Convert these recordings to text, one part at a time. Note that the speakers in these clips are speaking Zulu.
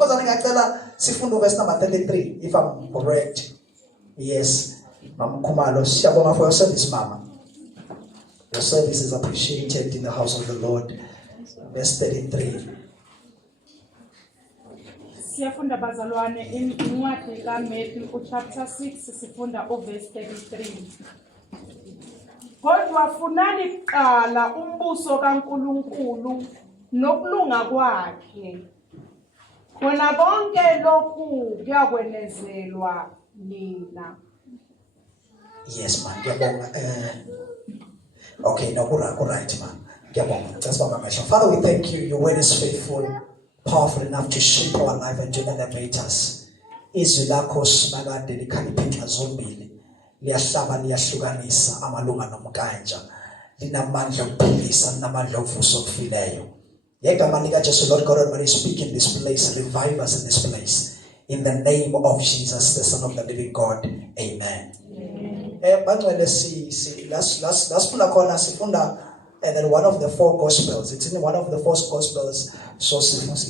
Ntombazane ngiyacela sifunde verse number 33 if I'm correct. Yes. Mama Khumalo, siyabonga for your service, Mama. Your service is appreciated in the house of the Lord. Verse 33. Siyafunda bazalwane incwadi kaMatthew chapter 6 sifunda verse 33. Kodwa funani kuqala umbuso kaNkulunkulu nokulunga kwakhe. Khona bonke lokhu kuyakwenezelwa nina. Yes, man. Okay, no, right, man. Father, we thank you. Your word is faithful, powerful enough to shape our life and to elevate us. Izwi lakho simakade likhaliphinqa zombili. Liyahlaba liyahlukanisa amalunga nomkanja. Linamandla okuphilisa, linamandla okuvusa okufileyo. Yegama lika Jesu, Lord God Almighty, speak in this place, revive us in this place. In the name of Jesus, the Son of the living God. Amen. Bangcwele lasifunda khona sifunda and then one of the four gospels. It's in one of the four gospels. So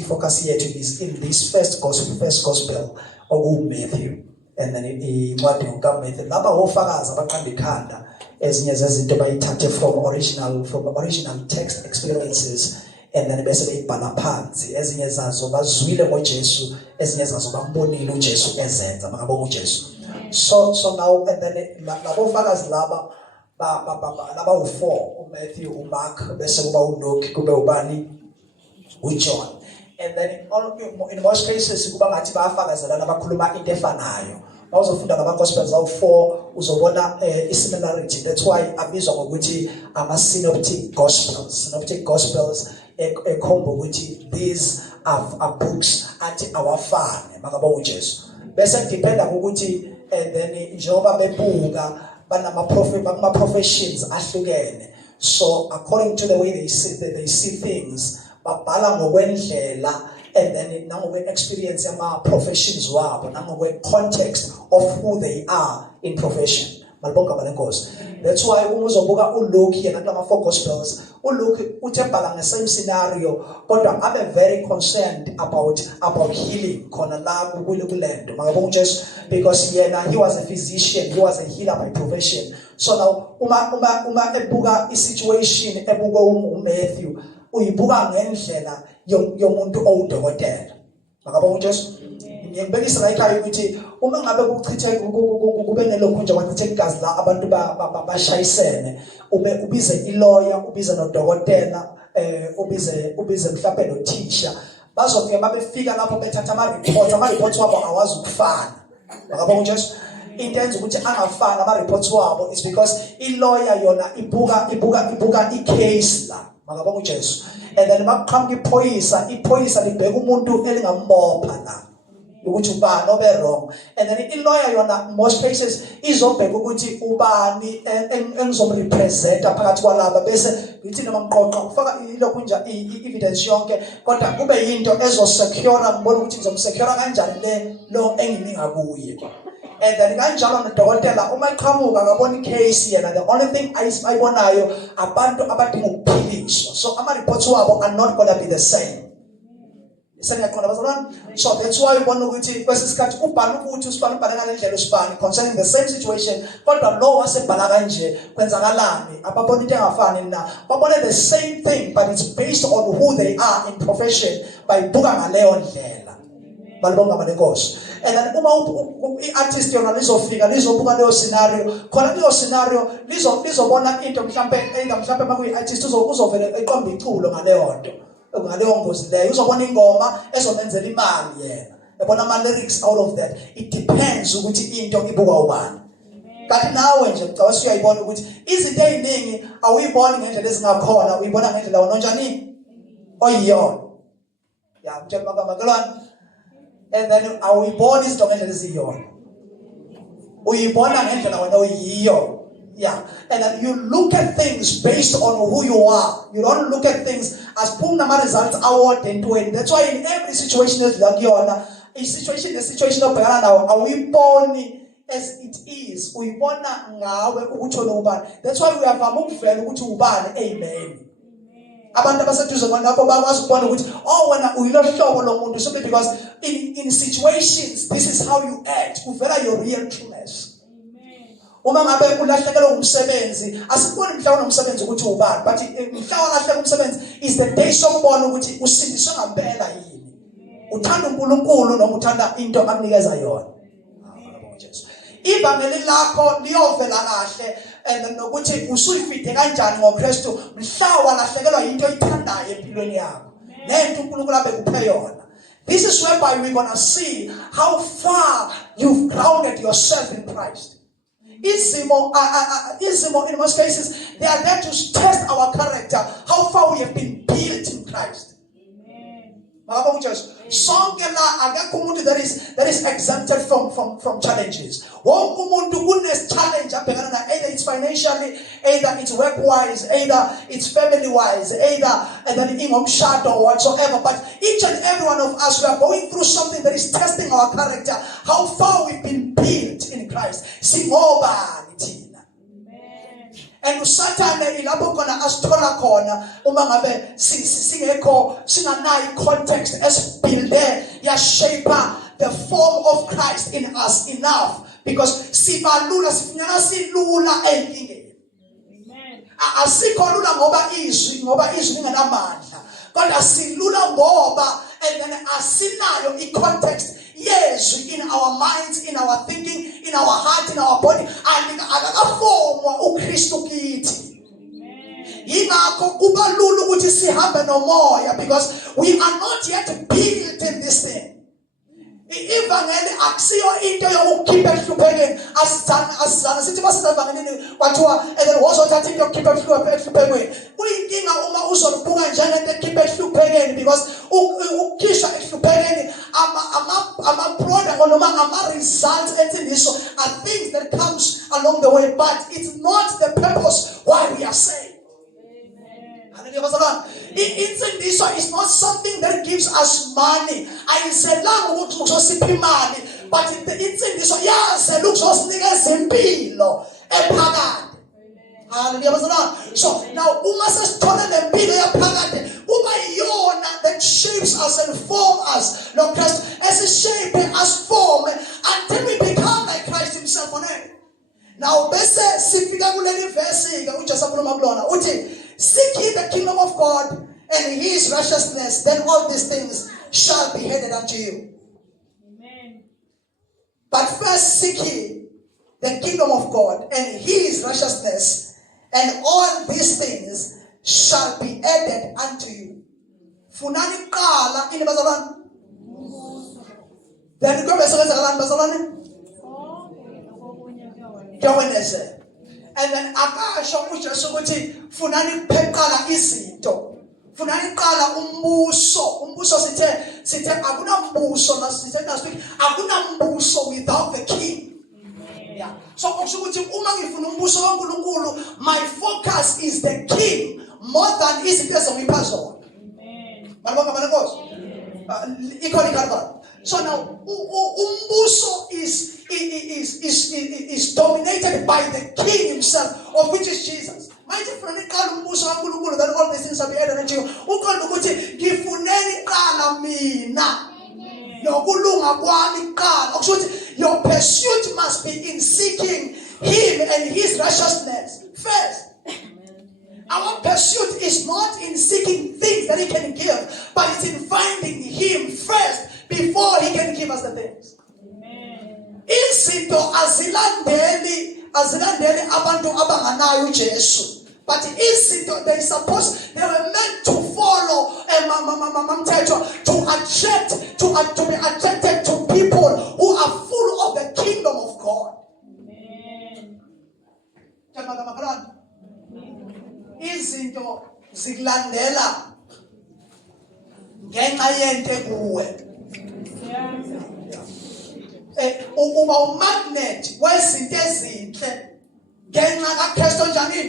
focus here to is in this first gospel of Matthew. And then what you come with laba ofakaza abaqamba ikhanda ezinye zezinto bayithathe from original text experiences and then bese beyibhala phansi ezinye zazo bazwile ngoJesu ezinye zazo bambonile uJesu ezenza bakabona uJesu. So now and then labo ofakazi laba u4 uMatthew uMark bese kuba uLuke kube ubani uJohn. And then in most cases kuba ngathi bayafakazelana bakhuluma into efanayo. Uzofunda ngama gospels awu4 uzobona isimilarity. That's why abizwa ngokuthi ama synoptic gospels ekhomba ukuthi these are books athi awafane makabona uJesu. Bese dependa ukuthi then njengoba bebuka banama professions ahlukene. So according to the way they see things babhala ngokwendlela and then nangokwe experience ama professions wabo nangokwe context of who they are in profession. Malibonga malenkosi. That's why uzobuka uLuke yena kulama four gospels uLuke uthebhala nge-same scenario kodwa abe very concerned about healing khona la kulento makabonga uJesu because yena he was a physician, he was a healer by profession. So now uma ebuka i-situation ebuka uMatthew uyibuka ngendlela yomuntu owudokotela makabonga uJesu. Ngiyabekisa la ekhaya ukuthi uma ngabe kuchithe kube nelokhu nje kwachithe igazi la abantu bashayisene ubize ilawyer ubize nodokotela ubize mhlawumbe no teacher bazofika babefika lapho bethatha ama reports wabo awazi ukufana makabonga uJesu. Into enza ukuthi angafana ama reports wabo is because ilawyer yona ibuka icase la makabonga uJesu. And then makuqhamuka iphoyisa libheka umuntu elingambopha la ukuthi ubani obe wrong. And then ilawyer yona most cases izobheka ukuthi ubani engizomrepresenta phakathi kwalaba bese ngithi noma mqoqa ufaka ilokhu nje evidence yonke kodwa kube yinto ezosecure ngibona ukuthi ngizomsecure kanjani lo engininga kuye. And then kanjalo nodokotela uma iqhamuka akabona icase yena the only thing ayibonayo abantu abadinga ukuphiliswa. So ama reports wabo are not going to be the same. So that's why we want ukuthi kwesisikhathi ubhana ukuthi usibani ubhana ngendlela usibani concerning the same situation kodwa lo wasebhala kanje kwenzakalani ababona into engafani na babona the same thing but it's based on who they are in profession bayibuka ngaleyo ndlela. Balibonga malenkosi. And then uma i-artist yona lizofika lizobuka leyo scenario khona leyo scenario lizobona into mhlambe makuyi-artist uzovele eqomba iculo ngaleyo nto ngaleyo ngozi leyo uzobona ingoma ezomenzela imali yena yabona ama lyrics out of that. It depends ukuthi into ibuka ubani. Kanti nawe nje ucawa usuyayibona ukuthi izinto eziningi awuyiboni ngendlela ezingakhona uyibona ngendlela wona njani oyiyona ya mtshela makalwana. And then awuyiboni izinto ngendlela eziyona uyibona ngendlela wena oyiyo. Yeah, and then you look at things based on who you are. You don't look at things as punama results award and when. That's why in every situation is like yona, the situation of now awuyiboni as it is. Uyibona ngawe ukuthi ubani. That's why we have a movement ukuthi ubani. Amen. abantu abaseduze ngonapho bakwazi ukubona ukuthi wena uyilo hlobo lomuntu simply because in situations this is how you act uvela your real trueness. Uma ngabe ulahlekelwe umsebenzi asikuboni mhla unomsebenzi ukuthi ubani but mhla walahleka umsebenzi is the day sokubona ukuthi usindiswe ngempela yini uthanda uNkulunkulu noma uthanda into akunikeza yona. Ivangeli lakho liyovela kahle and nokuthi usuyifide kanjani ngoKristu mhla walahlekelwa into oyithandayo empilweni yakho nento uNkulunkulu abekuphe yona. This is whereby we're going to see how far you've grounded yourself in Christ. Izimo in most cases they are there to test our character, how far we have been built in Christ. Sonke la akekho umuntu that is exempted from challenges. Wonke umuntu kune challenge abhekana na, either it's financially, either it's work wise, either it's family wise, either and then ingomshado or whatsoever. But each and every one of us, we are going through something that is testing our character, how far we've been built in Christ. Singobani thina. And Satan ilapho khona asithola khona uma ngabe singekho singanayi context esibuilde ya shape the form of Christ in us enough because sibalula sifunyana silula enkingeni. Amen. Asikho lula ngoba izwi lingenamandla kodwa silula ngoba and then asinayo i-context yezwi in our minds, in our thinking, in our heart, in our body and akakaformwa uKristu kithi. Yingakho kuba lula ukuthi sihambe nomoya because we are not yet built in this thing. Ivangeli akusiyo into yokukhipha ehluphekeni asizana sithi basizavangeli kwathiwa and then wozothatha into yokukhipha ehluphekeni kuyinkinga uma uzolibuka njengento ekhipha ehluphekeni because ukukhishwa ehluphekeni ama-product or noma ama-results ensindiso are things that comes along the way but it's not the purpose why we are saved. Insindiso is not something that gives us money. Ayiselanga ukuzosipha imali, but insindiso yazela ukuzosinikeza impilo ephakade. Hallelujah. So now uma sesithola lempilo ephakade kuba iyona that shapes us and form us. Lord Christ as shape us form until we become like Christ himself on earth. Now bese sifika kuleli verse ke uJesu akhuluma kulona uthi seek ye the kingdom of God and his righteousness, then all these things shall be added unto you. Amen. But first seek ye the kingdom of God and his righteousness, and all these things shall be added unto you. Funani qala ini bazalwane. Then go bazalwane. And then akasho uJesu ukuthi funani pheqala izinto. Funani qala umbuso sithe akunambuso nasithe akunambuso without the king. Yeah. So ukuthi uma ngifuna umbuso kaNkulunkulu my focus is the king more than izinto ezongipha zona. Amen. Balibonga Nkosi. Ikhona ikhona. So now umbuso is dominated by the king himself, of which is Jesus. Mighty funani qala umbuso kaNkulunkulu then all these things shall be added unto you. Ukhona ukuthi ngifuneni qala mina. Nokulunga kwami qala. Ukuthi your pursuit must be in seeking him and his righteousness first. Our pursuit is not in seeking things that he can give, but it's in finding him first before he can give us the things. Izinto azilandeli abantu abanganayo uJesu. But izinto they were meant to follow to be attracted to people who are full of the kingdom of God. Amen. Izinto zikulandela ngenxa yento kuwe. Uba umagnet wezinto ezinhle ngenxa kaKristu njani?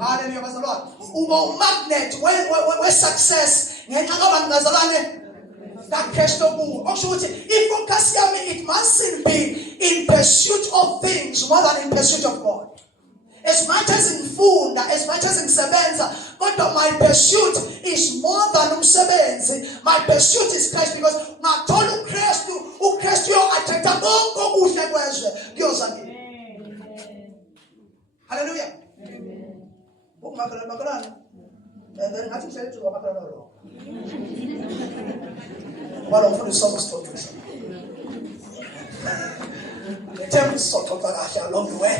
Hallelujah bazalwane. Uba umagnet we success ngenxa kabantu bazalwane kaKristu kuwe. Okusho ukuthi ifocus yami it mustn't be in pursuit of things more than in pursuit of God. As much as ngifunda, as much as ngisebenza, Kodwa my pursuit is more than umsebenzi. My pursuit is Christ, because ngathola uKristu yo-attracta konke okuhle kwezwe kuyoza kimi. Hallelujah. Makalana. And then ngathi mhlele to makalana lo. Ngoba lo mfundi sokuxoxa. Ngethemba sizoxoxa kahle along the way.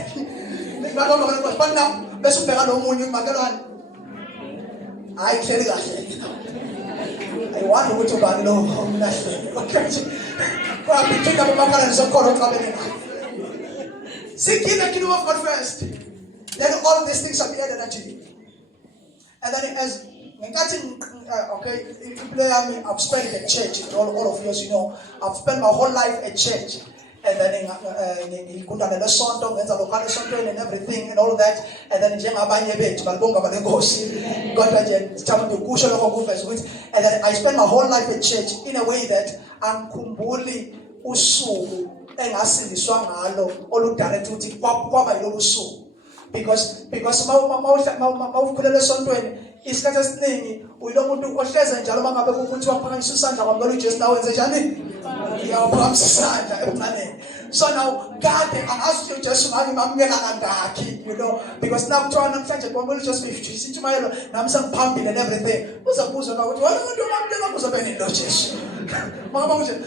But now bese ubheka lo munye makalana. Hayi hleli kahle. Ayiwani ukuthi ubani lo umlahleli. Kwabithina makalana sokholo xabene naye. Seek ye the kingdom of God first. Then all these things shall be added unto you. And then as I've spent at church, all of you, as you know, I've spent my whole life at church. And then and everything and all that. And then and then I spent my whole life at church in a way that I'm kumbuli usuku engasindiswa ngalo oludala ukuthi kwaba yilo usuku. Because mawukhulele esontweni isikhathi esiningi uyilo muntu ohleze njalo mangabe ukuthi waphakanyisa isandla kwamele uJesu nawe wenze njani uyaphakamisa isandla ebuncaneni. So now God angazi uJesu ngani mamukela kangaki, because now kuthiwa namhlanje kwamele uJesu befundisa intshumayelo nami sengiphambili and everything uzabuza ukuthi wena umuntu mamukela kuzobeni lo Jesu.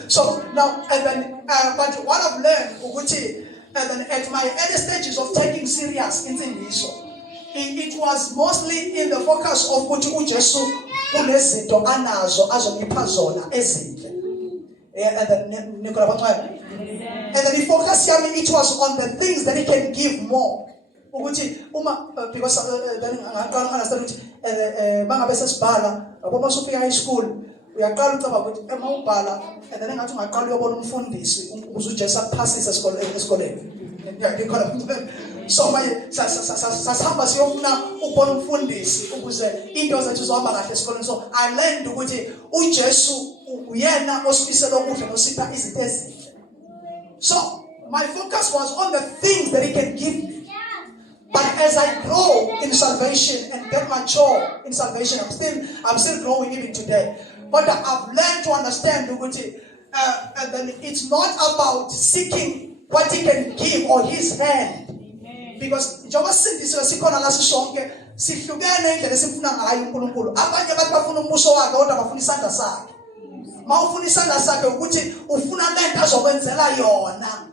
So now and then but what I've learned ukuthi and then at my early stages of taking serious it was mostly in the focus of ukuthi uJesu kunezinto anazo azongipha zona ezinhle. And then the focus yami, it was on the things that he can give more. Because then I understand ukuthi mangabe sesibhala ngoba sofika high school uyaqala ucaba ukuthi emawubhala and then ngathi ungaqala uyobona umfundisi ukuze uJesu akuphasise esikoleni. So sasihamba siyofuna ukubona umfundisi ukuze into zethu zohamba kahle esikoleni. So I learned ukuthi uJesu uyena osifisela okuhle nosipha izinto ezinhle. So my focus was on the things that he can give me. But as I grow in salvation and get mature in salvation, I'm still growing even today. But I've learned to understand and then it's not about seeking what he can give or his hand. Because njengoba sindisiwe sikhona la sishonke sihlukene indlela esimfuna ngayo uNkulunkulu. Abanye abantu bafuna umbuso wakhe kodwa bafuna isandla sakhe. Mawufuna isandla sakhe ukuthi ufuna lento azokwenzela yona.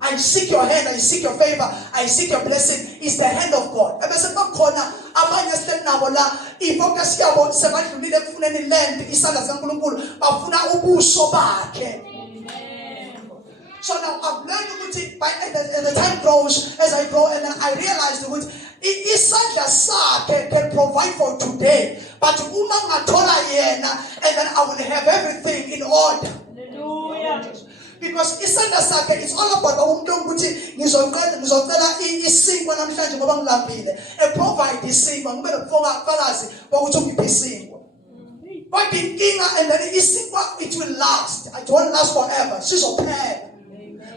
I seek your hand, I seek your favor, I seek your blessing. It's the hand of God. Ebese bakhona abanye sihleli nabo la ifocus yabo sebadlulile ekufuneni land isandla sikaNkulunkulu bafuna ubuso bakhe. So now I've learned as the time grows, as I grow, and then I realized that isandla sakhe can provide for today, but uma ngathola yena, and then I will have everything in order. Hallelujah. Because isandla sakhe is all about umuntu ukuthi ngizocela isinkwa namhlanje ngoba ngilambile. Provide isinkwa ngibele kufakazi ukuthi ungiphe isinkwa. But inkinga and then isinkwa it will last. It won't last forever. Sizophela.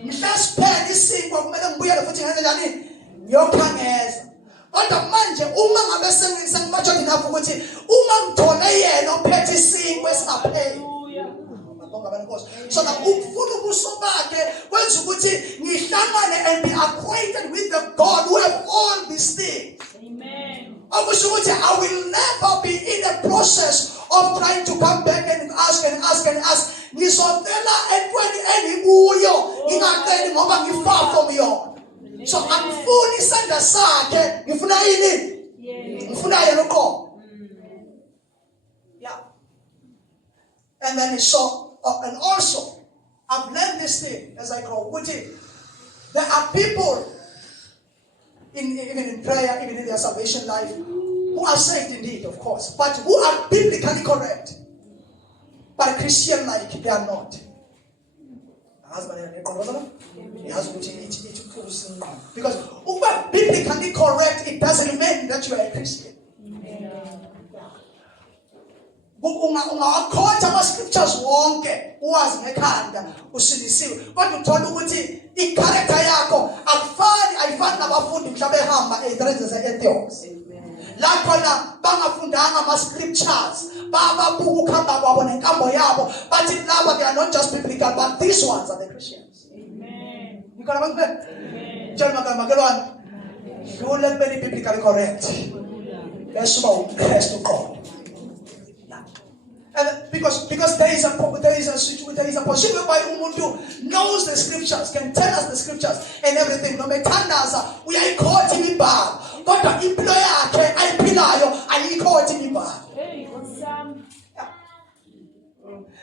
Mhlasiphela isinkwa kumele ngibuyele futhi ngenze njani? Ngiyokhangeza. Kodwa manje uma ngabe sengimatsho enough ukuthi uma ngithole yena ophethe isinkwa esingapheli. So that ukufuna ubuso bakhe kwenza ukuthi ngihlangane and be acquainted with the God who have all these things. Amen. I will never be in a process of trying to come back and ask. Ngizovela entweni enikuyo ngingaqeli ngoba ngifar from yona. So angifuni isandla sakhe, ngifuna yini? Ngifuna yena uqobo. Yeah. And then and also I've learned this thing as I grow. There are people even in prayer, even in their salvation life, who are saved indeed, of course, but who are biblically correct. But Christian like they are not. Because biblically correct, it doesn't mean that you are a Christian. Ungakhotha ama-scriptures wonke uwazi ngekhanda usilisiwe kodwa uthola ukuthi i-character yakho ayifani nabafundi mhlawumbe behamba ey'trenze ze-Ethiops. la khona bangafundanga ama-scriptures babuka ukuhamba kwabo nenkambo yabo bathi laba they are not just biblical but these ones are the Christians. Amen. Ngikona bangifela? Amen. Tshela makelwane dlule kubeni biblically correct bese uba uKristu uqobo. And because there is a position whereby umuntu knows the scriptures, can tell us the scriptures and everything. No methandaza uyayikhotha imibhalo kodwa impilo yakhe ayiphilayo ayikhotha imibhalo. Hey, awesome.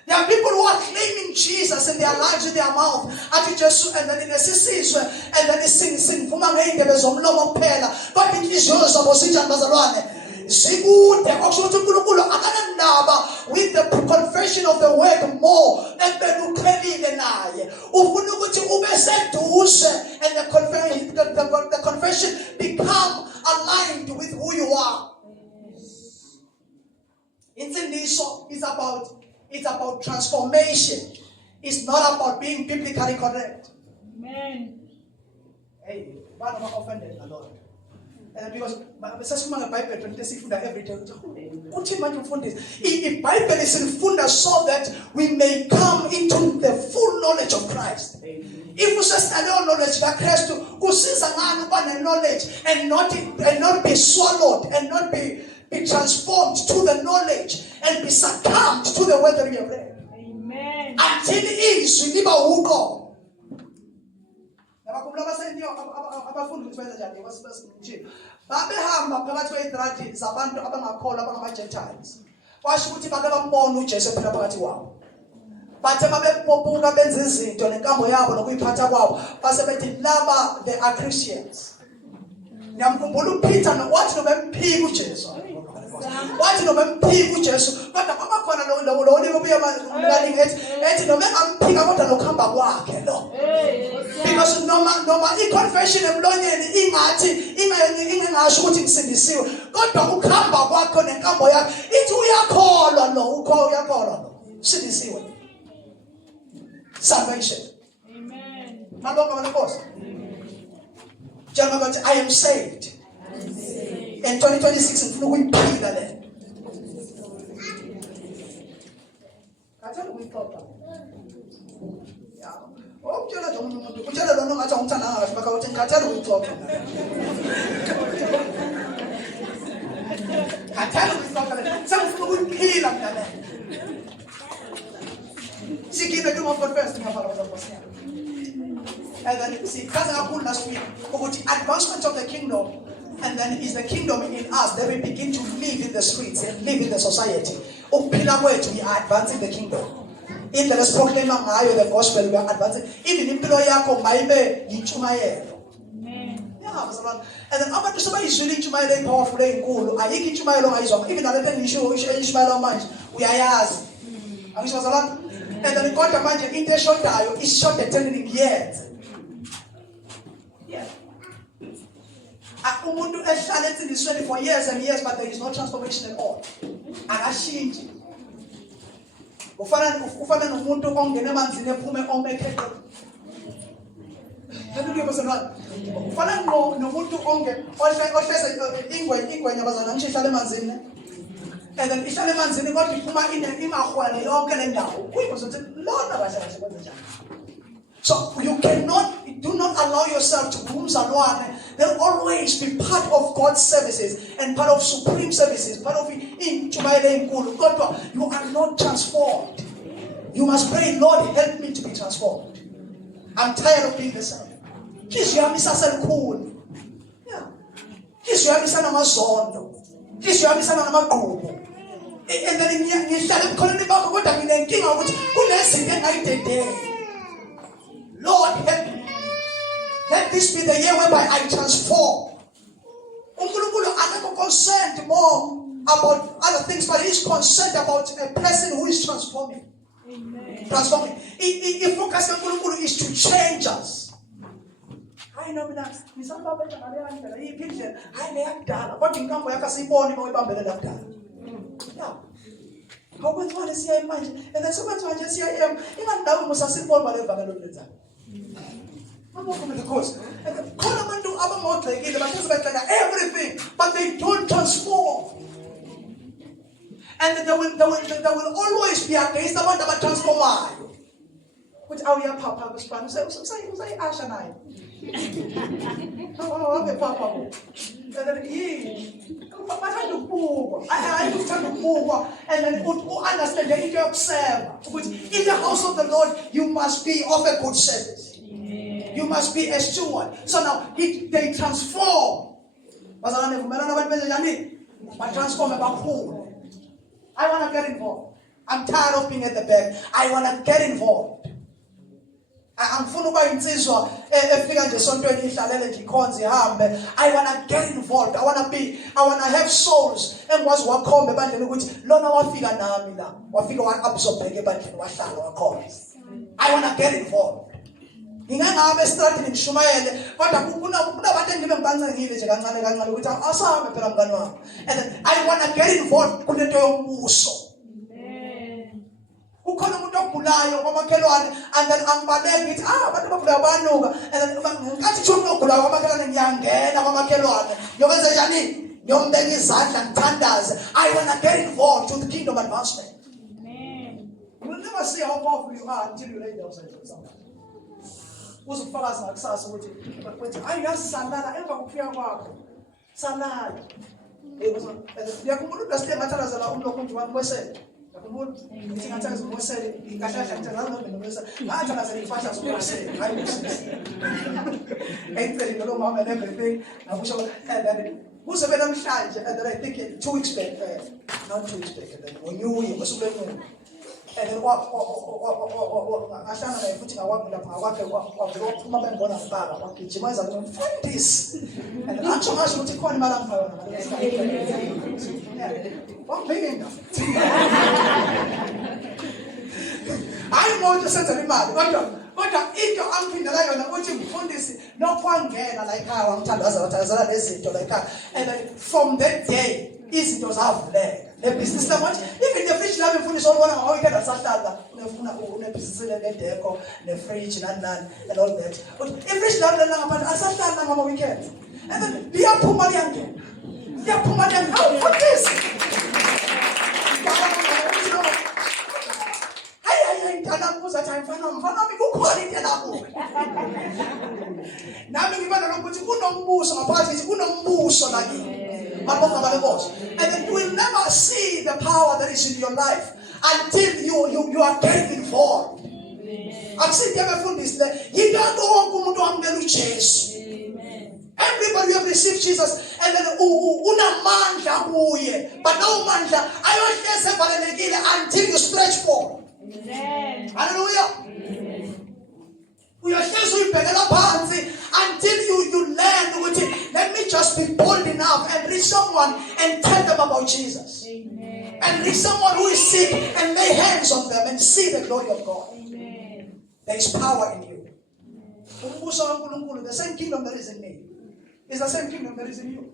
There are people who are claiming Jesus in their lives, in their mouth, and then in the sisizwe, and then sing vuma ngeindebe zomlomo kuphela kodwa inhliziyo zabo sinjani bazalwane sikude okusho ukuthi uNkulunkulu akanandaba with the confession of the word more ekubeni uqhelile naye ufuna ukuthi ube seduze and the confession become aligned with who you are. Insindiso is about transformation. It's not about being biblically correct. Amen. Hey, why am I offended, my Lord? Because sasifunda ngeBhayibheli into esifunda every day. Uthi manje ufundisa. iBhayibheli silifunda so that we may come into the full knowledge of Christ. If usesinaleyo knowledge kaKristu kusiza ngani uba knowledge and not be swallowed and not be transformed to the knowledge and be succumbed to the word that we have read. Amen. Until izwi liba uqobo. Abakhumbula abafundi ukuthi benza njani wasinje. Babehamba phakathi kwedrati zabantu abangakholwa abangama-Gentiles. Washo ukuthi bake bambona uJesu phela phakathi kwabo. Bathe babepopuka benza izinto nenkambo yabo nokuyiphatha kwabo. Base bethi laba they are Christians. Ngiyamkhumbula uPeter wathi nobemphika uJesu. Wathi nobemphika uJesu kodwa kwaba khona lo ubuye manje ethi noma engamphika kodwa lokuhamba kwakhe lo. Because noma i-confession emlonyeni ingathi ingasho ukuthi ngisindisiwe kodwa ukuhamba kwakho nenkambo yakho ithi uyakholwa lo sindisiwe. Salvation. Amen. Malonga malenkosi. Tell me I am saved. In 2026 ngifuna ukuyiphila le. Kathanda ukuyixoxa. Yeah. Ukutshela nje umuntu, utshela lona ngathi ungithanda ngathi baka uthi ngikathanda ukuyixoxa. Kathanda ukuyixoxa le. Sengifuna ukuyiphila mina le. Sikibe ke mo first ngapha kwaZambia. And then see, because I put last week, advancement of the kingdom, and then is the kingdom in us. Then we begin to live in the streets and live in the society. We are advancing the kingdom. In the proclaim the gospel, we are advancing. Even in Piloyako, Maibe, Yichumayelo. Yeah, and then after somebody is really Chumayel powerful and cool. I think Chumayelo, even another issue, Ishmael minds. We are as. And then God imagine in the short time, it's short at 10 years. Yeah. Umuntu ehlala in this 24 years and years, but there is no transformation at all. Akashinji. Ufana nomuntu ongena emanzini ephume omekeke. Ufana nomuntu ohleze ingwenya bazana ngisho ihlala emanzini. And then ihlala emanzini kodwa iphuma imahwane yonke le ndawo. Uyibuza lona kahle kahle kwenza njani. So do not allow yourself to groom salwane. They'll always be part of God's services and part of supreme services, part of God. You are not transformed. You must pray, Lord, help me to be transformed. I'm tired of being the same. Kiss you have me cool. Yeah. Kiss you have me amazondo. Kiss you have me amagqubu. And then you calling about what I mean, king of which Lord, help me. Let this be the year whereby I transform. Unkulunkulu are not concerned more about other things, but He is concerned about a person who is transforming. Amen. Transforming. The focus of Unkulunkulu is to change us. I know that. How much one is here imagine? And then so much one just here. Even now, Musasipol, whatever. Because everything, but they don't transform. And they will always be against the one that transform. Which are your papa was trying to say, Asha nine. Oh, okay, papa. And then I will tell you more, and then understand that you observe. Which in the house of the Lord, you must be of a good service. You must be a steward. So now they transform. But transform about who? I want to get involved. I'm tired of being at the back. I want to get involved. I'm full of insizwa. I want to get involved. I want to have souls. And what's what come about the which Lona wafika namila. Wafika wa absorb I want to get involved. Ngingabe strategy ngishumayele kodwa kuna abantu engibe ngibanza ngile nje kancane kancane ukuthi asahambe phela mngani wami. And I want to get involved kulento yombuso. Ukhona umuntu ogulayo kwamakhelwane and then angibaleke ngithi abantu abagulayo banuka and then ngathi nje umuntu ogulayo kwamakhelwane ngiyangena kwamakhelwane ngiyokwenza njani ngiyombeka izandla ngithandaze. I want to get involved to the kingdom advancement. Amen. You will never see how powerful you are until you lay down something. Uzufakazi ngakusasa ukuthi ayasandala emva kokufika kwakho salala yakhumbula ukuthi ngathakazela umloko nje wamwesele yakhumbula ukuthi ngathakazela umwesele ngashasha ngithakazela nomwesele ngathakazela ifasha somwesele hayi ayitseli lo mama and everything akusho and then kuzobe namhlanje and then I think 2 weeks back not 2 weeks back and then when you usuke and then ashana naye futhi ngawakho lapha ngawakhe waphuma bengibona ngibaba wagijima eza kumfundisi and atsho ngasho ukuthi khona imali angipha yona wangibheka hayi manje senza imali kodwa into angiphindela yona uthi mfundisi nokwangena la ekhaya wangithandaza wathazela lezinto la ekhaya and then from that day izinto zavuleka. The business that much, even the fridge lab finish all one how you get a salad, the business the deco, the fridge and all that. But every lab but a salad on weekend. And then we are Pumalian. We are Pumalian. How for this? I was a time for me go call it now we better not put on parties, and then you will never see the power that is in your life until you are getting involved. I've seen them from this. You don't go Jesus. Everybody have received Jesus, and then una manja uye, but no manja. I until you stretch forth. Hallelujah. We are until you learn with it. Let me just be bold enough and reach someone and tell them about Jesus. Amen. And reach someone who is sick and lay hands on them and see the glory of God. Amen. There is power in you. Amen. The same kingdom that is in me is the same kingdom that is in you.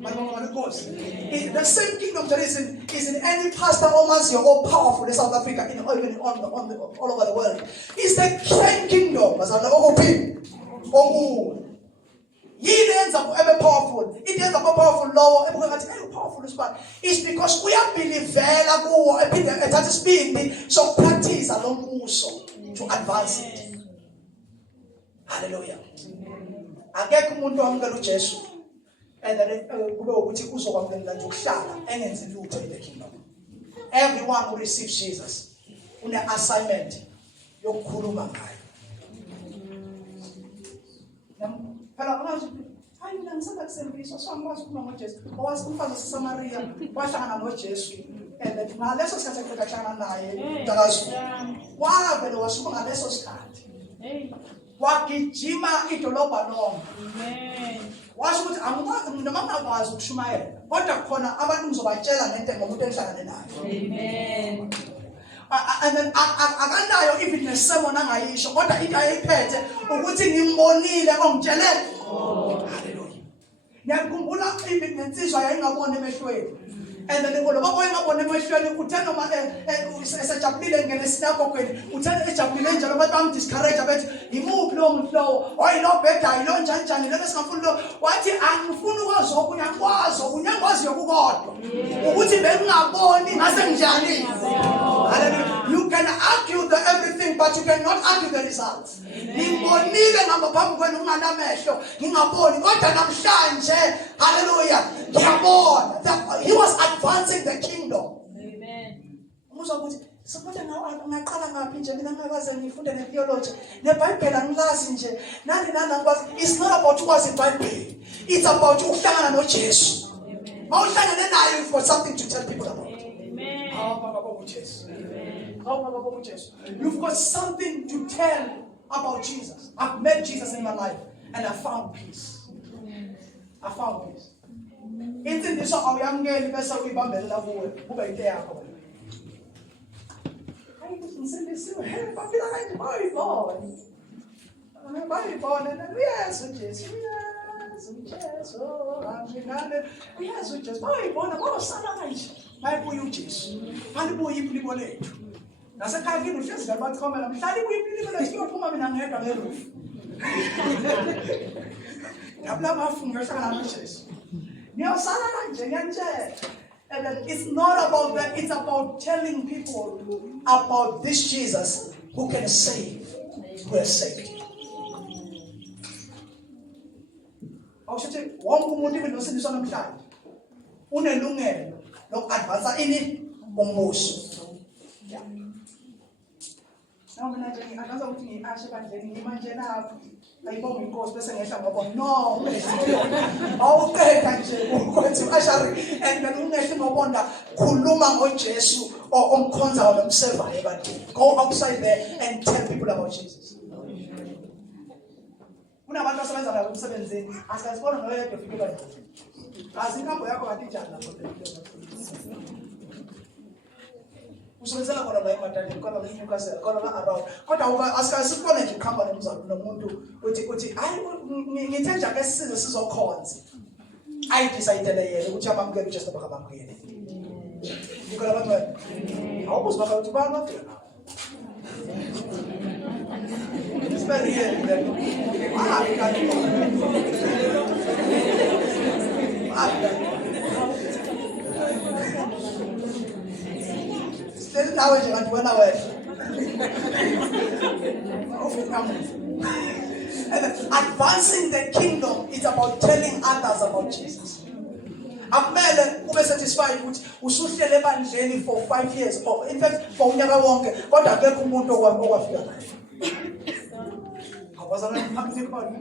The same kingdom that is in any pastor or masio or powerful in South Africa, even all over the world. It's the same kingdom as Ye ends up ever powerful. It ends up powerful lower. Powerful is bad. It's because we are believing that is being so practice along also to advance it. Hallelujah. Angeke umuntu wamukela uJesu and then kube ukuthi uzokwamukela nje ukuhlala engenzi lutho in the kingdom. Everyone who receives Jesus une assignment yokukhuluma ngayo. Phela manje hayi mina ngisanda kusembisa so angikwazi ukukhuluma ngoJesu. Owazi umfazi waseSamaria wahlangana noJesu and then ngaleso sikhathi ekuhlangana naye uTakazo. Wavele wasuka ngaleso sikhathi. Wagijima idolobha lonke. Amen. Washo ukuthi noma ngakwazi ukushumayela kodwa khona abantu ngizobatshela ngento ngomuntu engihlangane nayo. Amen. And then akanayo even nesermon angayisho kodwa into ayiphethe ukuthi ngimbonile ongitshelele. Hallelujah. Ngiyakhumbula even nensizwa yayingabona emehlweni. And then ngoba bayingabona emehlweni uthena uma esejabulile ngesinagogweni uthena ejabulile njalo abantu bamdiscourage abethi imuphi lo muntu lowo oyilo bheda yilo njani lelo singafuni lo wathi angifuni ukwazi okunye akwazi okunye ngikwaziyo kukodwa ukuthi bengingaboni ngase njani. Hallelujah. You can argue the everything but you cannot argue the results. Ngimbonile ngaphambi kwenu unganamehlo ngingaboni kodwa namhlanje hallelujah ngiyabona that he was advancing the kingdom. Amen. Umuzwa ukuthi suppose ngaqala ngaphi nje mina ngakwazi ngifunde netheology neBhayibheli angilazi nje nani ngikwazi. It's not about ukwazi iBhayibheli, it's about ukuhlangana noJesu. Mawuhlangane naye you've got something to tell people about. Amen. You've got something to tell about Jesus. I've met Jesus in my life and I found peace. I found peace. Into this awuyamngeli bese uyibambelela kuwe kube into yakho. Hayi ngisindisiwe hey baphila kanje bayibona yes uJesu uJesu angingane yes uJesu bayibona bosala kanje bayibuye uJesu balibuye iphilipo lethu nasekhaya kini uhlezi ngabathomela mhlali ibuye iphilipo lethu iyophuma mina ngedwa ngerufu ngabula mafunga ehlangana noJesu niyosala kanje ngiyantshela. And it's not about that, it's about telling people about this Jesus who can save, who has saved you. Awushithi wonke umuntu ebenosindiswa namhlanje unelungelo loku-advansa ini umbuso. Yeah. Now mina nje ngiangaza ukuthi ngiashe bandleni ngimanje lapho ayibonga inkosi bese ngehla ngobona no awuqeda nje ukuthi ashari and then ungehle ngobona khuluma ngoJesu omkhonza nomserva ebantwini. Go outside there and tell people about Jesus. Unabantu asebenza la umsebenzini asazibona ngawe yedwa ufike bandleni azinkambo yakho ngathi njani lapho usebenzela khona la emadaleni khona la eNewcastle khona la around kodwa asikasibone nje khamba nomzalo nomuntu uthi hayi ngithenja ke size sizokhonza ayidecide yena ukuthi abamukele uJesu bakabamukele ngikho abantu awubuza bakho ukuthi bana espere yena now nje kanti wena wena advancing the kingdom is about telling others about Jesus. Akumele ube satisfied ukuthi usuhlele ebandleni for 5 years or in fact for unyaka wonke kodwa akekho umuntu okwafika naye. Awazana ngaphambi kwakho.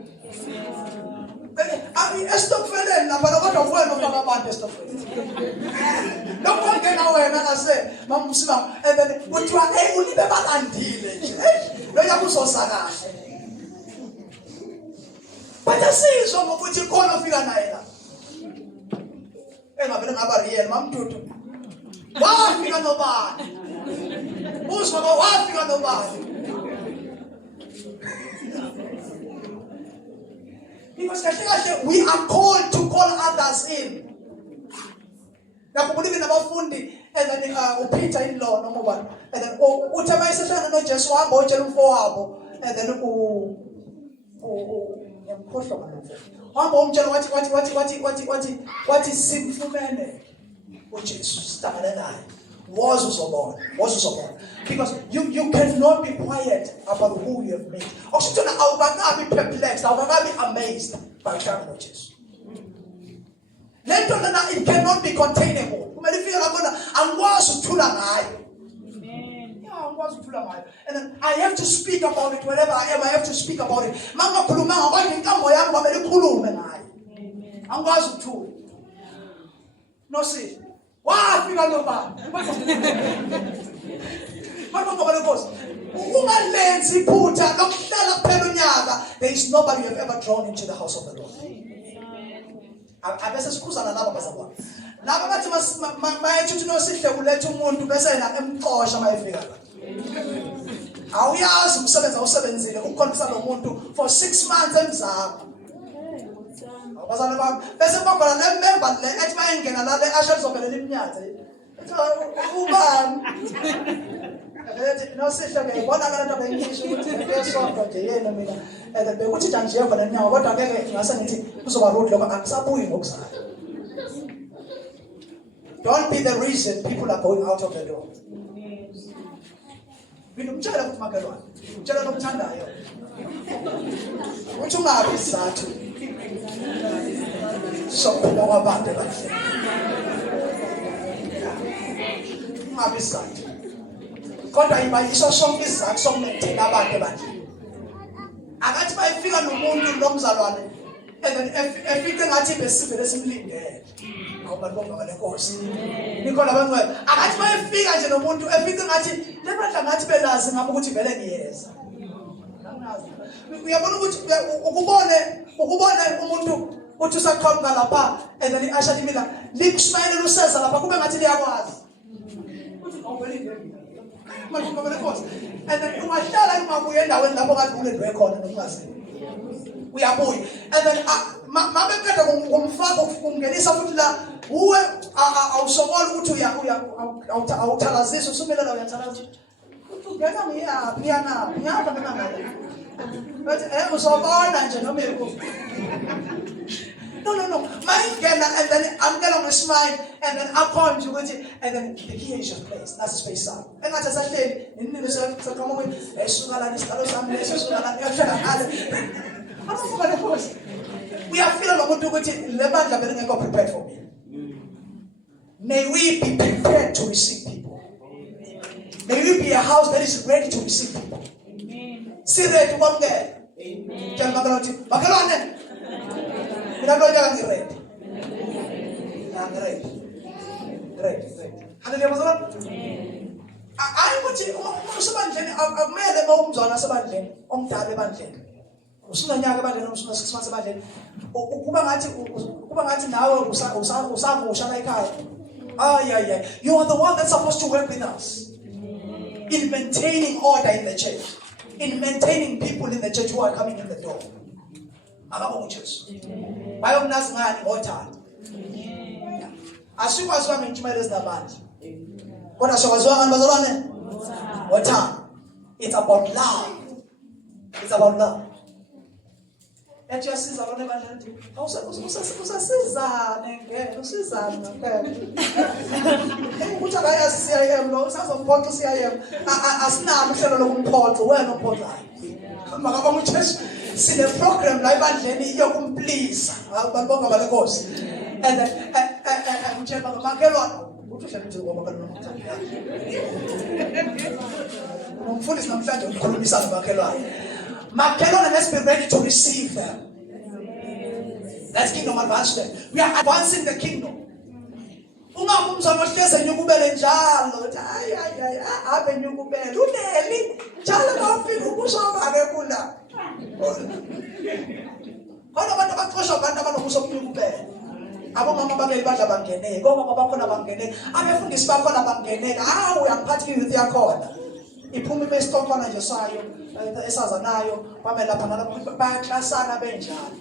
Estokfeleni lapha kodwa wena ufaka abantu estokfeleni. Lokho ngena wena ase mamsima and then kuthiwa ulibe balandile nje. Lo yakuzosaka kahle. Batha sizwe ngokuthi khona ufika naye la. Engavele ngaba real mamdudu. Wafika nobani? Uzwa wafika nobani? Because we are called to call others in. Nakubulike nabafundi and then uPeter in law noma ubani and then uthema iseshana noJesu hamba utshela umfowabo and then yamkhohlwa manje hamba umtshela wathi simfumene uJesu sihlangane naye was uzobona because you cannot be quiet about who you have met. Okusithona awukakabi perplexed, awukakabi amazed by Jesus. Lento lana it cannot be containable. Kumele ifike lapho angikwazi ukuthula ngayo. Amen. Yeah, angikwazi ukuthula ngayo. And then I have to speak about it wherever I am. I have to speak about it. Mangakhuluma ngakho inkambo yami kumele ikhulume ngayo. Amen. Angikwazi ukuthula. No see. Wafika nobani? There is nobody you have ever drawn into the house of the Lord. Abese sikhuzana laba bazalwane. Laba bathi mayethi uthi nosihle kuletha umuntu bese yena emxosha mayefika la. Awuyazi umsebenzi awusebenzile ukukhombisa lo muntu for 6 months emzama. Abazali bami bese bakhona le member le ethi bayengena la le asho lizovelela iminyathe. Ubani? No sihle ke ibona ke lento bengiyisho ukuthi ngiyesonto nje yena mina bekuthi nje nje khona nyawo kodwa ngeke ngase ngithi kuzoba road lokho akusabuyi ngokuzayo. Don't be the reason people are going out of the door. Mina umtshela ukuthi makelwane umtshela lokuthandayo uthi ungabi isizathu sokuphila kwabantu bahle ungabi isizathu kodwa ibayiso sonke isizathu sokumaintain abantu bahle akathi bayifika nomuntu nomzalwane efike ngathi besivele simlindele awubantu bonke lenkosi nikhona abangcwele akathi bayifika nje nomuntu efike ngathi lebandla ngathi belazi ngaba ukuthi vele ngiyeza uyabona ukuthi ukubone umuntu uthi usaqhamuka lapha and then iasha limila likusmayela useza lapha kube ngathi liyakwazi uthi awubelinde manje ngoba lenkosi and then ungahlala ungabuye endaweni lapho kade ulendwe khona nokungazi uyabuya and then mabekade kumfaka ukungenisa futhi la uwe awusokoli ukuthi awuthalazisa usumelela uyathalazisa ungena ngiyahamba ngangale but uzobona nje noma yiko no mayingena and then I'm gonna ngismile and then akhona nje ukuthi and then the key is your place that's the space up engathi asahleli nini seqhamuka ukuthi esuka la isicalo sami lesuka la yahlala ngale afuka lenkosi uyafika lomuntu ukuthi le bandla belingekho prepared for me. May we be prepared to receive people. May we be a house that is ready to receive people. Amen. See ready to come there. Amen. Tell Magaloti, Magalone. I'm ready. Ready. Hallelujah. I want you somebody I've made a homes on a sabbath on Taliban. Usunanyaka bandle usuna 6 months bandle ukuba ngathi nawe usangusha ekhaya you are the one that's supposed to work with us in maintaining order in the church, in maintaining people in the church who are coming in the door. Akabonga uJesu bayomnazi ngani ngothando asikwazi ngentshumayelo ezinamandla kodwa sokwaziwa ngani bazalwane ngothando. It's about love. It's about love. Ethi yasiza lona ebandleni usasizane ngeke usizane ngempela ukuthi akayazi CIM lo usazomphoxa CIM asinalo uhlelo lokumphoxa wena umphoxayo makabonga uJesu sine program la ebandleni yokumplisa abantu bonke abalenkosi and utshela makelwane uthi uhlelo ngoba kalona umfundisi namhlanje ukhulumisa nomakhelwane. Makelwane, let's be ready to receive them. That's kingdom advancement. We are advancing the kingdom. Ungumzana ohleze nyukubele njalo uthi abe nyukubele uneli njalo bafika ukusoba ke kula. Kodwa abantu abaqoshwa abantu abanokuso kunyukubele. Abomama babeli badla bangene, omama bakhona bangene, abefundisi bakhona bangene. Uyangiphathi youth yakhona. Iphuma imestokwana nje sayo esaza nayo bamelapha nalapho bayaklasana benjalo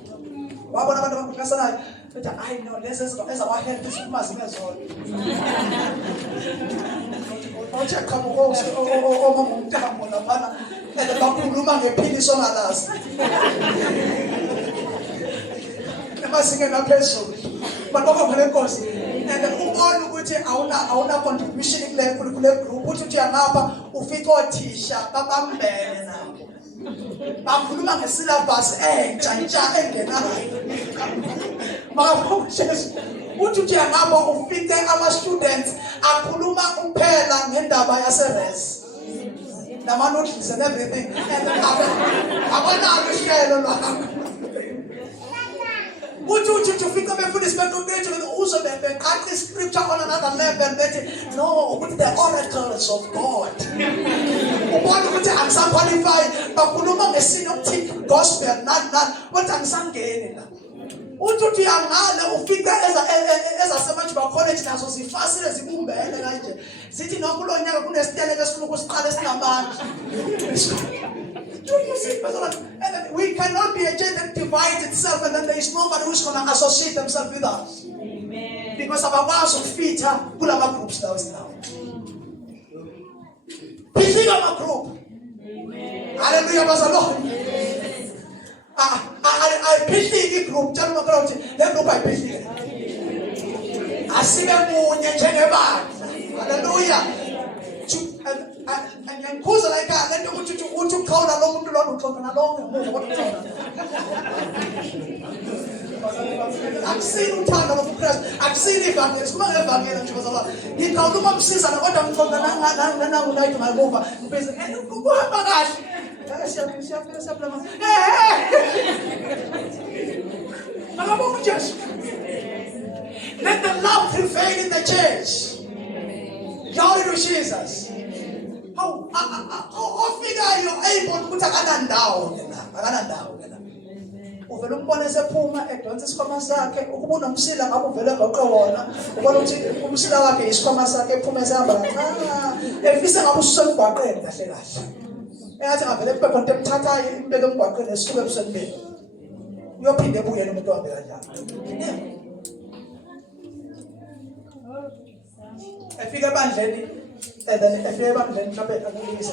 wabona abantu abaklasanayo bethi I know lezi ezawa help isimazi mezolo oche khamuko omamutamo lapha bakhuluma ngephiliso ngalazi emasike naphezulu bantu balenkosi and ubona ukuthi awuna contribution kule group uthi uyangapha ufika othisha babambene nabo bakhuluma ngesyllabus entsha engenayo makaphoshes uthi uyangapha ufike ama-students akhuluma kuphela ngendaba yaseres nama-noodles and everything and abanalo ihlelo lwakho uthi ufika befundisi beqoqethi uze beqaqa iscripture on another level bethi no ukuthi the oracles of God ubona ukuthi angisaqualify bakhuluma nge-synoptic gospel nani kodwa angisangeni la uthi uyangale ufika ezasemajima college nazo zifasile zibumbene kanje zithi nokulonyaka kunesiteleka esikhulu kusiqala esinamandla. We cannot be a church that divides itself and then there is nobody who's going to associate themselves with us. Amen. Because abakwazi ukufitha kulama groups lawo sinawo. Phithika ama group. Amen. Hallelujah, bazalwane. I phithika igroup tell my group le group ayiphithike. Asibe munye njengebandla. Hallelujah. Ngiyakhuza la ekhaya lento ukuthi ukhawula lo muntu lo uxoxa nalonke kodwa akusini uthando lokuKristu akusini ivangeli kuma ngevangeli nje bazalwane ngikawula ukumsiza kodwa ngixoxa nangu nayithi ngamuva ngibese kuhamba kahle siyaphlama akabonga uJesu. Let the love prevail in the church. Glory to Jesus. Ofikayo able ukuthi akanandawo lena uvela umbone sephuma edonsa isikhwama sakhe ukuba unomsila ngabe uvela ngoqo wona ubona ukuthi umsila wakhe isikhwama sakhe ephuma esihamba efisa ngabe ususela emgwaqeni kahle engathi ngavele kuphepha into emthathayo imbeke emgwaqeni esuke emsebenzini uyophinde ebuyele umuntu ohambe kanjalo efika ebandleni and then efike ebandleni mhlawumbe akulisa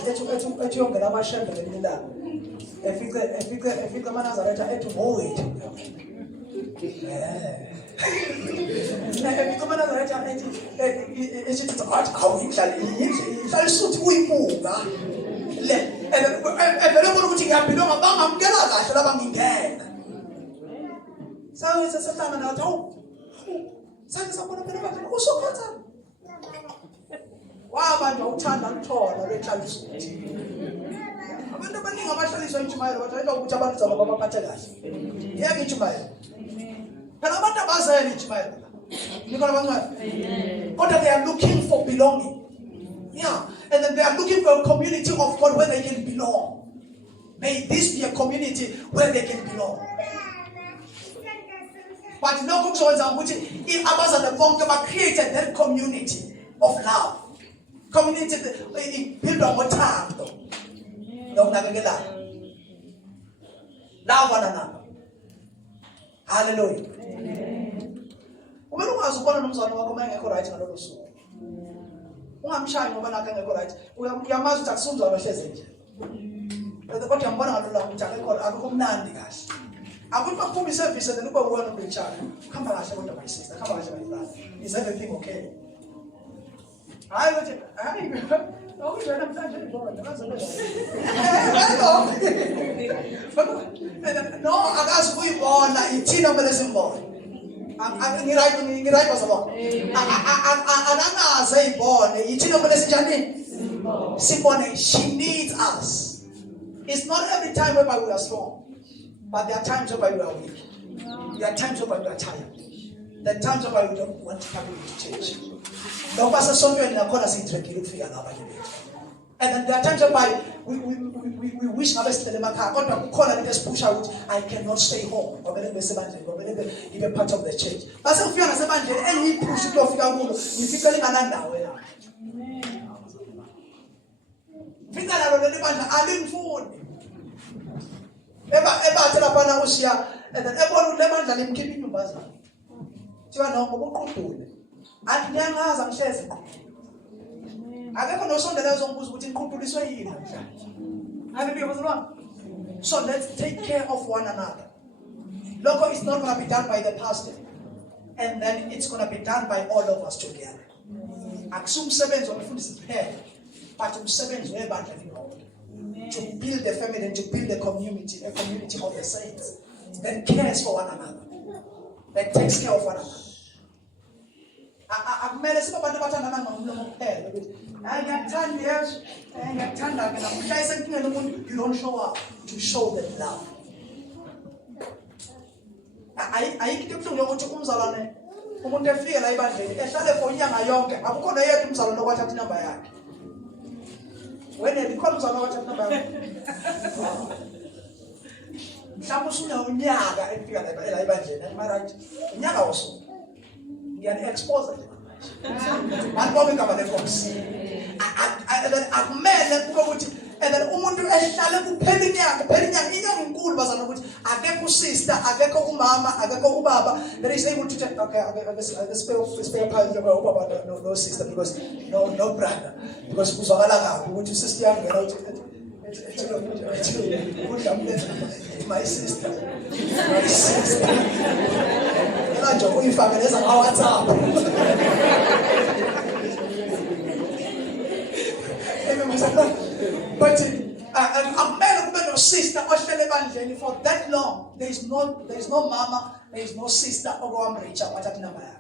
ethi yongena amashembe ngelilanga efike amanazareta ethi ngowethu efike amanazareta ethi hawu ihlala isuthi uyimpunga le evele bona ukuthi ngiyabhilonga bangamkela kahle laba ngingena sahlangana nathi hawu sake sabona phela bathi usokhatha wabanja uthanda ukuthola behlala isuthi abantu abaningi abahlaliswa intshumayelo bathanda ukuthi abantu zabo babaphathe kahle yeke intshumayelo phela abantu abazeli intshumayelo nikona bancane kodwa they are looking for belonging. Yeah, and then they are looking for a community of God where they can belong. May this be a community where they can belong. But no kuzokwenza ukuthi abazali bonke ba created that community of love. Community built on ngothando. Nokunakekelana. Love one another. Hallelujah. Kumele ungazi ukubona nomzwana wakho mangekho right ngalolu suku. Ungamshayi ngoba nakho engekho right. Uyamazi ukuthi akusumzwa abahleze nje. Kodwa uyambona ngalolu ukuthi akekho mnandi kahle. Akuthi baphuma iservice and kube uwena umbechayo. Khamba kahle kodwa my sister, khamba kahle my brother. Is everything okay? Hayi ukuthi hayi awujena namhlanje ngibona ngazobela. No, akazi kuyibona ithina kumele simbone. Ngiright bazalwane. Ananaze ibone ithina kumele sinjani? Simbone. She needs us. It's not every time whereby we are strong. But there are times whereby we are weak. There are times whereby we are tired. There are times whereby we don't want to come to church. And then there are times whereby we wish I cannot stay home. Be part of the church. But if you are any push to tell upon Usia, and then everyone lemon and him keeping you buzzer. You are not going and young as I'm sharing. I never know some that there's almost within Kupu this way. So let's take care of one another. Loco is not going to be done by the pastor, and then it's going to be done by all of us together. Aksum sevens on the food is prepared, but sevens way back to build the family and to build a community of the saints that cares for one another, that takes care of one another. I've made a small bit of you don't show up to show them love. I keep to your umzalane. Umuntu efike la ibandleni ehlale for inyanga yonke akukhona yethu umzalwane okwathatha inamba yakhe. Wena likhona umzalwane okwathatha inamba yakhe. Mhlawumbe usuna unyaka efika la ibandleni right unyaka wosu. Ngiyani expose nje manje. Bantu ngaba leFox. Akumele kube ukuthi and then umuntu ehlale kuphela inyanga inyanga inkulu bazana ukuthi akekho usister, akekho umama, akekho ubaba, that is able to tell, okay, let's spare part of no sister, because no brother, because kuzwakala kabi ukuthi sister yami ngena my sister. Manje uyifaka leza ka WhatsApp. But amele kube no sister ohlele bandleni for that long. There is no mama, there is no sister okwamricha wathatha number yakhe.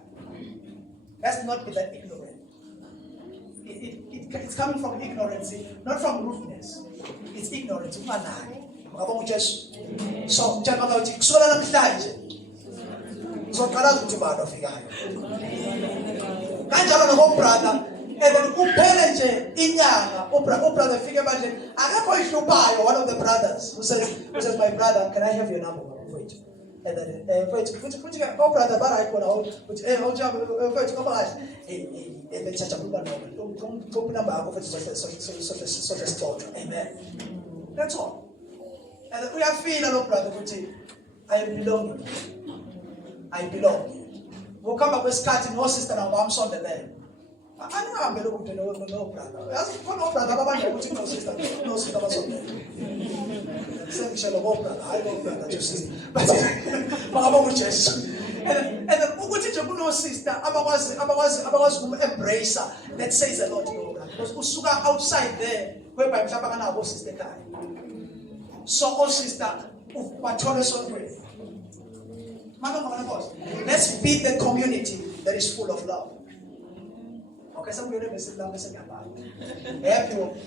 Let's not be that ignorant. It's coming from ignorance, not from rudeness. It's ignorance. Ngabonga uJesu. So mtshela ukuthi kusukela namhlanje uzoqala ukuthi bani ofikayo. Kanjalo nobrother even kuphele nje inyanga ubrother fike bandleni akekho ihluphayo one of the brothers who says my brother, can I have your number mfowethu? And then mfowethu futhi brother bara ikhona ukuthi awujaba mfowethu ngoba kahle ebethatha kuba nombe number yakho futhi so amen. That's all. And we are feeling lo brother ukuthi I belong. Ngokuhamba kwesikhathi no sister na bamsondeleyo. Anihambe lokuthi no brother. Yazi khona brother abanye ukuthi no sister abasondeleyo. Sengishelo brother, hayi brother to sister. But bangabonga uJesu. And then ukuthi nje kuno sister abakwazi uku-embrace that says a lot no brother. Because usuka outside there whereby mhlawumbe kanabo sister ekhaya. So sister ubathole sontweni. Let's be the community that is full of love. Okay, some people may say love is a bad. Happy one.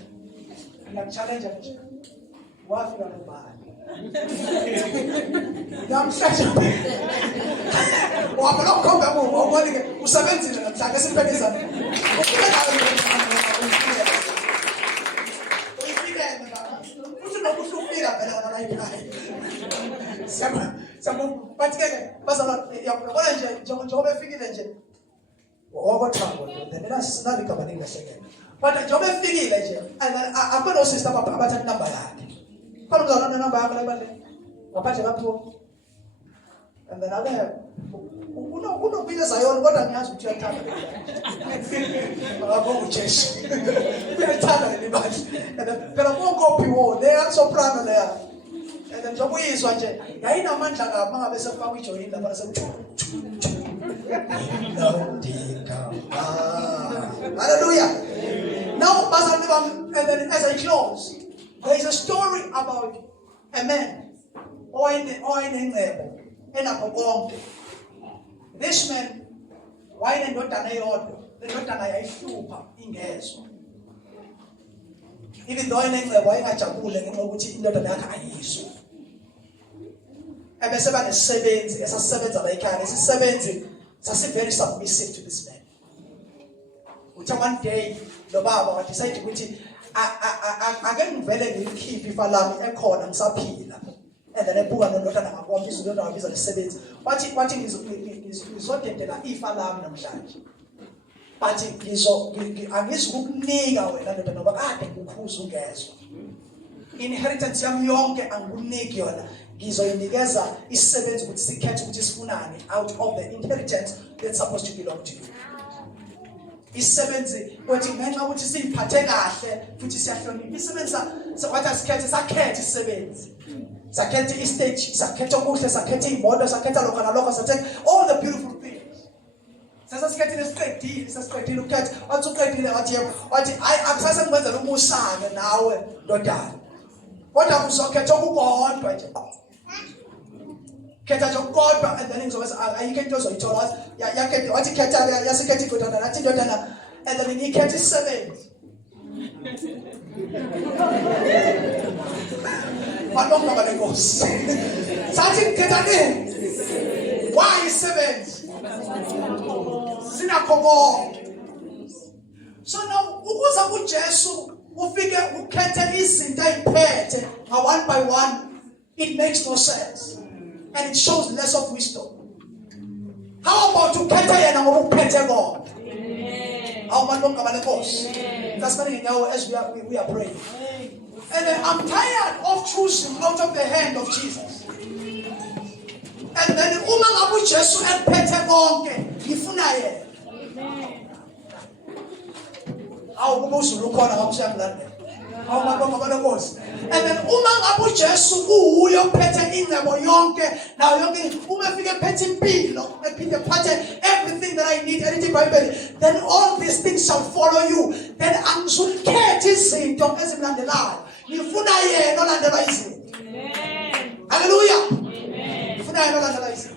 You challenge it. What if you are bad? I'm such a well, I'm not come back home. Who's 17? I'm like, and then other who be the Zion, what I'm asked to tell me. I'll go with Chess. We're telling anybody. And then I won't go people, they are so proud of there. And then the way is what I know man like a mother is a family to him, but I said, hallelujah. Now, and then as I close, there is a story about a man. This man, why they not done they not done a super ingezo. Even though why I jabule and which not an iso. And seven is 70, as a 70 like it's 70. It's very submissive to this man. Which one day the Baba decided which I get very keep if I love a corner and sapila. And then I put on the daughter and one piece of the 70s. What is what is if I love them judge. But it is I guess who nigga when I don't know what I think who's who gas. Inheritance yam young and who nigga. Gizo indigeza is 7 with the cat which is funani out of the inheritance that's supposed to belong to you. Is 70 what in man which is in Patega, which is actually is 7. So what has cat is a cat is 70. Saketi stage, Saketo Musha, Saketi model, Saketa Lokana, all the beautiful things. Says getting a straight tea, it's a straight look at what's okay, what I access with the Musan and now don't die. What I'm so Keto God, Ketajo God, and then I can just told us, Yaket, what you get out there, Yasiketi good, and then he catches 7. But don't come and go. Something get again. Why is 7? Sinakomo. So now, who was a good Jesus who figure who can't is in time pet one by one? It makes no sense. And it shows less of wisdom. How about to get and who pet God? How about don't come and go? That's what as we are praying. And I'm tired of choosing out of the hand of Jesus. uJesu ephethe konke ngifuna yena. Awu kube uZulu khona ngamshamlandela. Awu mabonga balekosi. And then uma ngabe uJesu uhuyo ophethe ingcebo yonke nayo yonke uma efike ephethe impilo ephinde phethe everything that I need elithi iBhayibheli, then all these things shall follow you. Then angizukhethe izinto ezimlandelayo. Ngifuna yena olandela izinto. Amen. Hallelujah. Amen. Ngifuna yena olandela izinto.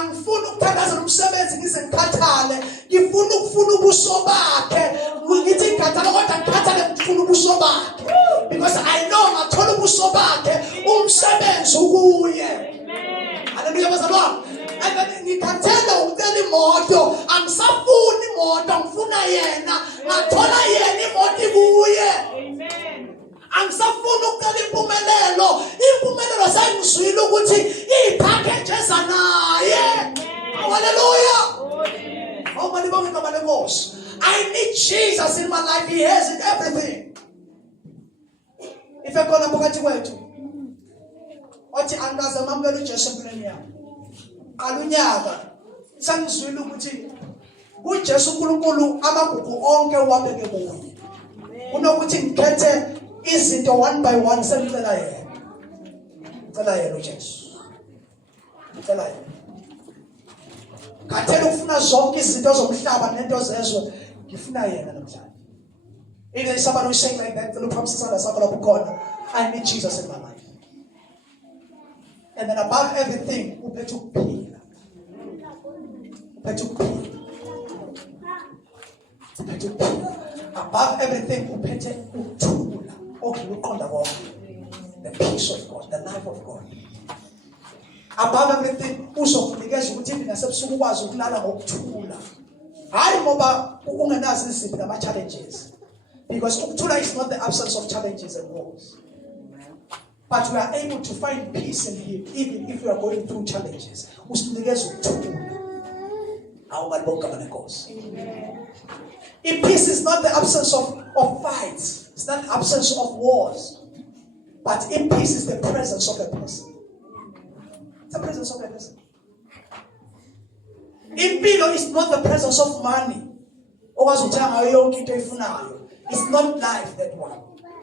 Angifuni ukuthandaza umsebenzi ngize ngikhathale, ngifuna ubuso bakhe. Ngithi ngikhathale kodwa ngikhathale ngifuna ubuso bakhe, because I know ngathola ubuso bakhe umsebenzi ukuye. Amen. Hallelujah bazalwane. And then ngikhathele ukucela imoto, angisafuni imoto, ngifuna yena, ngathola yena imoto ikuye. Amen. Angisafuni ukucela impumelelo sengizwile ukuthi ipackages anaye. Hallelujah. Oh mali bonke igama lenkosi. I need Jesus in my life. He has it, everything. If I call phakathi kwethu othi angaze mamukela uJesu empilweni yami, qalunyaka sengizwile ukuthi kuJesu uNkulunkulu amagugu onke wabeke kuye. Kunokuthi ngikhethe izinto one by one sengicela yena. Ngicela yena uJesu. Ngicela yena. Kathela ufuna zonke izinto zomhlaba nento zezwe, ngifuna yena namhlanje. If there is somebody who's saying like that, look, I need Jesus in my life. And then above everything, uphethe ukuphila. Uphethe ukuphila. Uphethe ukuphila. Above everything, uphethe ukuthula. Okay, uqonda konke. The peace of God, the life of God. Above everything, uzokunikeza ukuthi mina sebusuku ukwazi ukulala ngokuthula. Hayi ngoba ungenazi iziphi nama challenges. Because ukuthula is not the absence of challenges and woes. But we are able to find peace in Him, even if we are going through challenges. Usinikeza ukuthula. Awumalibonga manenkosi. Peace is not the absence of fights. It's not the absence of wars. But in peace is the presence of a person. It's the presence of a person. Impilo is not the presence of money. It's not life, that one.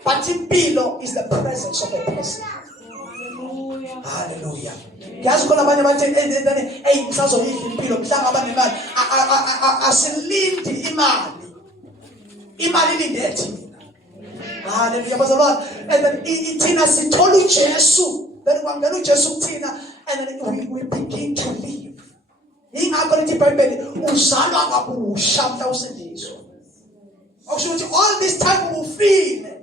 But impilo is the presence of a person. Hallelujah. Hallelujah. Hallelujah. And then itina sithole uJesu, then kwangena uJesu kuthina, and then we begin to live. Ingakho lithi iBhayibheli uzalwa kabusha mhla usindiswa. Okusho ukuthi all this time ufile.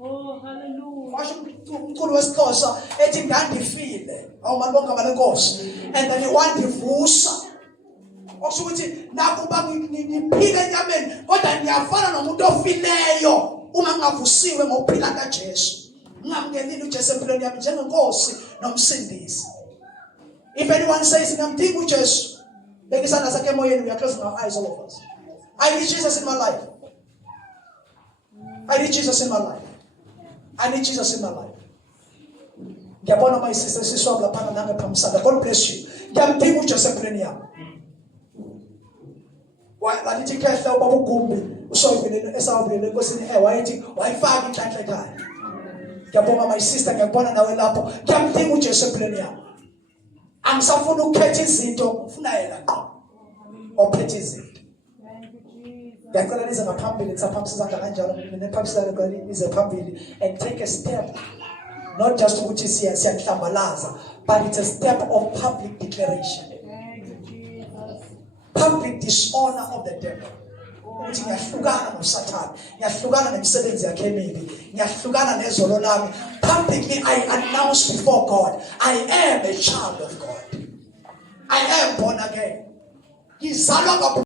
Oh hallelujah. Washo umkhulu wesiXhosa ethi ngandifile. Awumalibonga balenkosi. And then wandivusa. Okusho ukuthi nakuba ngiphile enyameni kodwa ngiyafana nomuntu ofileyo. Uma ngavusiwe ngokuphila kaJesu, ngamngenile uJesu empilweni yami njengenkosi nomsindisi. If anyone says ngamdinga uJesu, bekisana sakhe emoyeni, we are closing our eyes, all of us. I need Jesus in my life. I need Jesus in my life. I need Jesus in my life. Ngiyabona my sister siswami lapha nange phamsana. God bless you. Ngiyamdinga uJesu empilweni yami. Walithi khehla ubaba uGumbi usoyivele esawuvele enkosini wayithi wayifaka inhlanhla ekhaya. Ngiyabonga my sister, ngiyabona nawe lapho. Ngiyamdinga uJesu empilweni yami. Angisafuna ukukhetha izinto, ngifuna yena qho. Ophethe izinto. Ngiyacela nize ngaphambili nisaphambisa kanjalo nephambisana nize phambili and take a step, not just ukuthi siyahlambalaza, but it's a step of public declaration. Public dishonor of the devil. Ukuthi ngiyahlukana noSathane, ngiyahlukana nemisebenzi yakhe emibi, ngiyahlukana nezolo lami. Publicly I announce before God, I am a child of God. I am born again. Ngizalwa